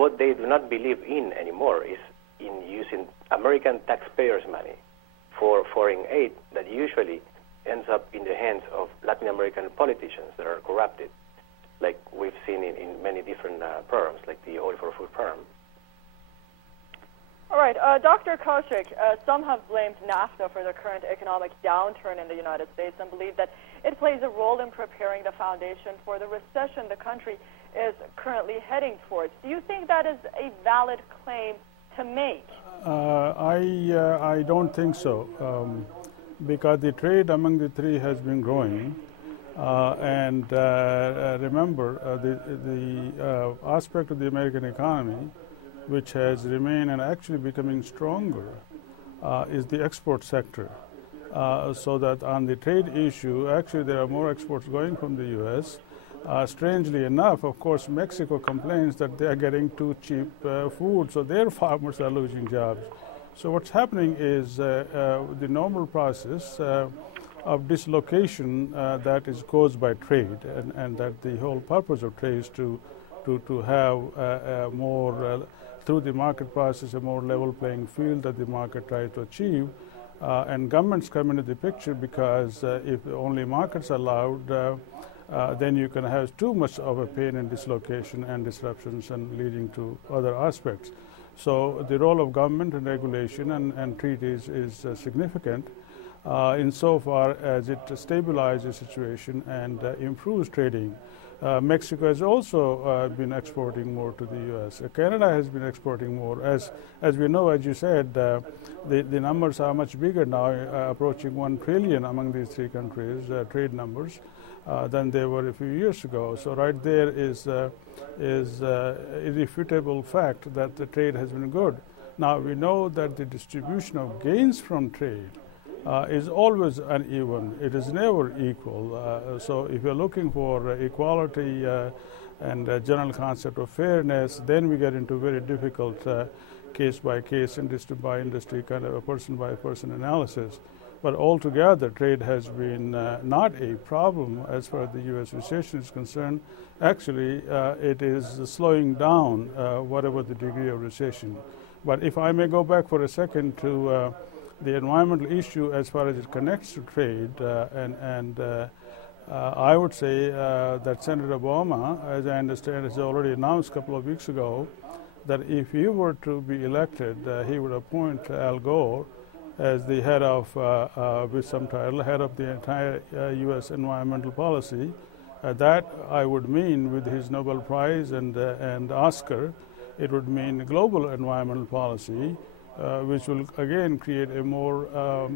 what they do not believe in anymore is in using American taxpayers' money for foreign aid that usually ends up in the hands of Latin American politicians that are corrupted, like we've seen in many different programs, like the Oil for Food program. All right, Dr. Kaushik, some have blamed NAFTA for the current economic downturn in the United States and believe that it plays a role in preparing the foundation for the recession the country is currently heading towards. Do you think that is a valid claim to make? I don't think so, because the trade among the three has been growing. Remember, the aspect of the American economy which has remained and actually becoming stronger is the export sector. So that on the trade issue, actually there are more exports going from the U.S. Strangely enough, of course, Mexico complains that they are getting too cheap food, so their farmers are losing jobs. So what's happening is the normal process of dislocation that is caused by trade, and that the whole purpose of trade is to have more through the market process, a more level playing field that the market tries to achieve. And governments come into the picture because if only markets are allowed, then you can have too much of a pain and dislocation and disruptions and leading to other aspects. So the role of government and regulation and treaties is significant insofar as it stabilizes the situation and improves trading. Mexico has also been exporting more to the U.S. Canada has been exporting more. As we know, as you said, the numbers are much bigger now, approaching 1 trillion among these three countries, trade numbers, than they were a few years ago. So right there is irrefutable fact that the trade has been good. Now we know that the distribution of gains from trade is always uneven. It is never equal. So if you're looking for equality and a general concept of fairness, then we get into very difficult case-by-case, industry-by-industry kind of a person-by-person analysis. But altogether, trade has been not a problem as far as the U.S. recession is concerned. Actually, it is slowing down whatever the degree of recession. But if I may go back for a second to the environmental issue as far as it connects to trade, I would say that Senator Obama, as I understand, has already announced a couple of weeks ago that if he were to be elected, he would appoint Al Gore as the head of, with some title, head of the entire U.S. environmental policy. That I would mean, with his Nobel Prize and Oscar, it would mean global environmental policy, which will again create a more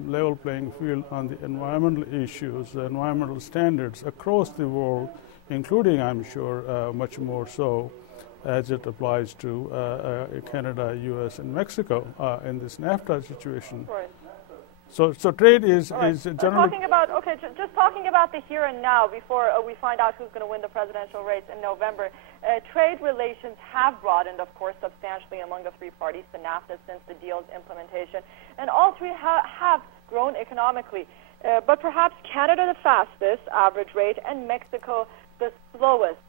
level playing field on the environmental issues, the environmental standards across the world, including, I'm sure, much more so as it applies to Canada, U.S., and Mexico in this NAFTA situation. Right. So trade is generally... Just talking about the here and now before we find out who's going to win the presidential race in November. Trade relations have broadened, of course, substantially among the three parties to NAFTA since the deal's implementation. And all three have grown economically. But perhaps Canada the fastest, average rate, and Mexico the slowest.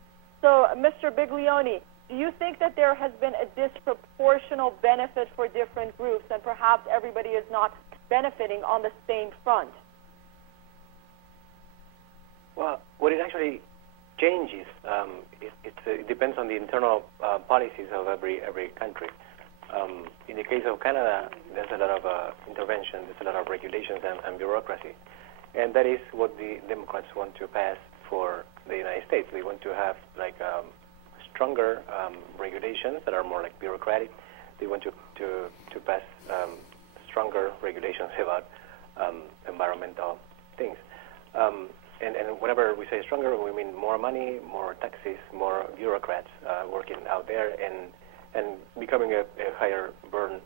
So, Mr. Biglione, do you think that there has been a disproportional benefit for different groups and perhaps everybody is not benefiting on the same front? Well, what it actually changes, it depends on the internal policies of every country. In the case of Canada, there's a lot of intervention, there's a lot of regulations and bureaucracy. And that is what the Democrats want to pass for the United States. They want to have like stronger regulations that are more like bureaucratic. They want to pass stronger regulations about environmental things. And whenever we say stronger, we mean more money, more taxes, more bureaucrats working out there and becoming a higher burden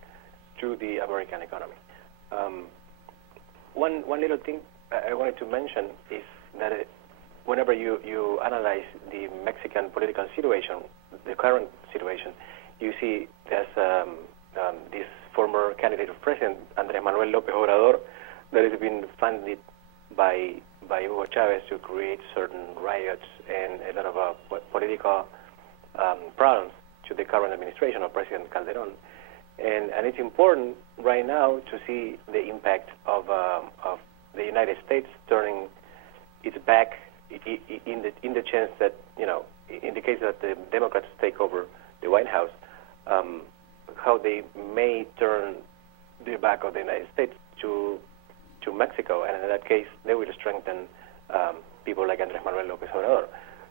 to the American economy. One little thing I wanted to mention is that whenever you analyze the Mexican political situation, the current situation, you see there's this former candidate of president, Andrés Manuel López Obrador, that has been funded by Hugo Chavez to create certain riots and a lot of political problems to the current administration of President Calderon. And it's important right now to see the impact of the United States turning its back in the chance that, in the case that the Democrats take over the White House, how they may turn the back of the United States to Mexico, and in that case, they will strengthen people like Andrés Manuel López Obrador.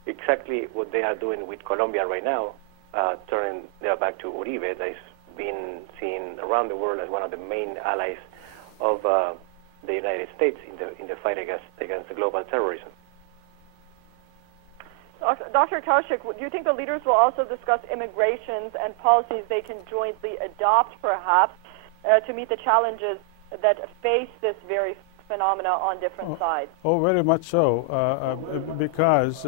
Exactly what they are doing with Colombia right now, turning their back to Uribe, that is being seen around the world as one of the main allies of the United States in the fight against the global terrorism. Dr. Kaushik, do you think the leaders will also discuss immigrations and policies they can jointly adopt, perhaps, to meet the challenges that face this very phenomena on different sides? Oh, very much so, because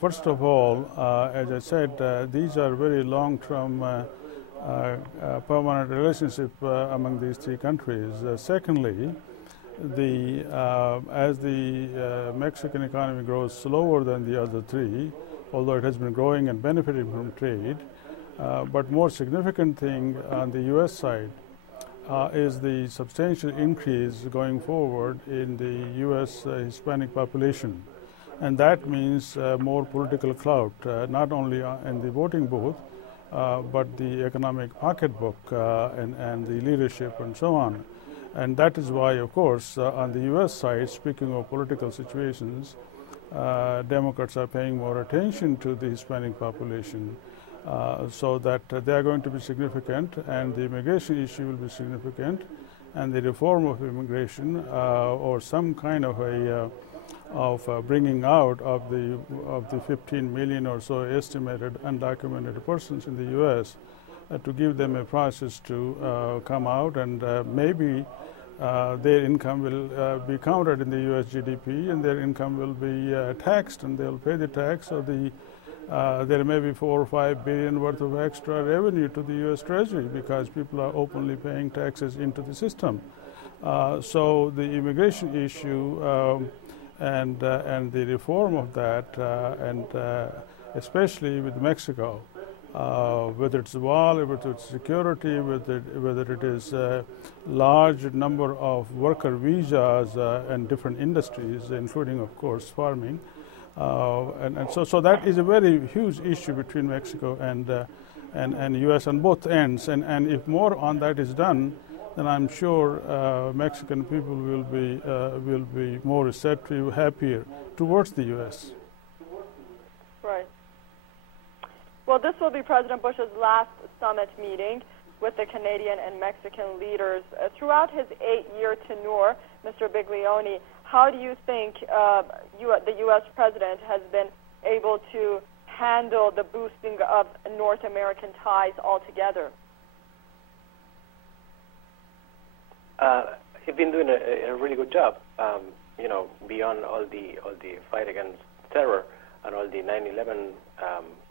first of all, as I said, these are very long-term permanent relationship among these three countries. Secondly, as the Mexican economy grows slower than the other three, although it has been growing and benefiting from trade, but more significant thing on the U.S. side is the substantial increase going forward in the U.S. Hispanic population. And that means more political clout, not only in the voting booth, but the economic pocketbook and the leadership and so on. And that is why, of course, on the U.S. side, speaking of political situations, Democrats are paying more attention to the Hispanic population, so that they are going to be significant, and the immigration issue will be significant, and the reform of immigration or some kind of a bringing out of the 15 million or so estimated undocumented persons in the U.S. To give them a process to come out, and maybe their income will be counted in the U.S. GDP, and their income will be taxed, and they'll pay the tax. So there may be 4 or 5 billion worth of extra revenue to the U.S. Treasury because people are openly paying taxes into the system. So the immigration issue and the reform of that, and especially with Mexico, whether it's the wall, whether it's security, whether it is a large number of worker visas and different industries, including, of course, farming. And so that is a very huge issue between Mexico and U.S. on both ends. And if more on that is done, then I'm sure Mexican people will be more receptive, happier towards the U.S. Right. Well, this will be President Bush's last summit meeting with the Canadian and Mexican leaders. Throughout his 8-year tenure, Mr. Biglione, how do you think the U.S. president has been able to handle the boosting of North American ties altogether? He's been doing a really good job. Beyond all the fight against terror and all the 9/11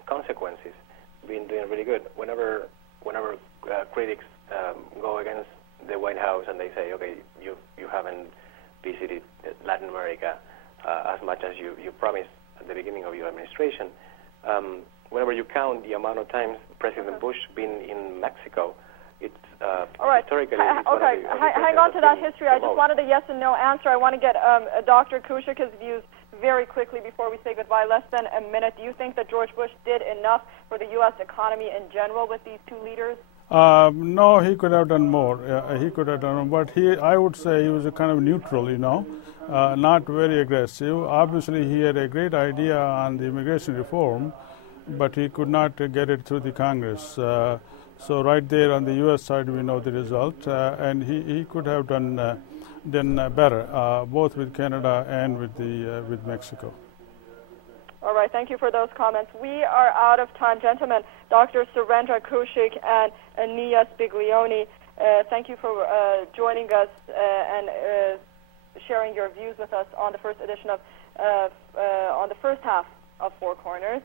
consequences, been doing really good. Whenever critics go against the White House and they say, okay, you haven't visited Latin America as much as you promised at the beginning of your administration, whenever you count the amount of times President Bush been in Mexico, it's all right. Historically. Okay, hang on to that history. I just wanted a yes and no answer. I want to get Dr. Kaushik's views very quickly before we say goodbye. Less than a minute. Do you think that George Bush did enough for the U.S. economy in general with these two leaders? No, he could have done more. He could have done more, but I would say he was a kind of neutral, not very aggressive. Obviously, he had a great idea on the immigration reform, but he could not get it through the Congress. So right there on the U.S. side, we know the result, and he could have done better, both with Canada and with Mexico. All right, thank you for those comments. We are out of time, gentlemen. Dr. Surendra Kaushik and Nia Biglione, thank you for joining us and sharing your views with us on the first edition of on the first half of Four Corners.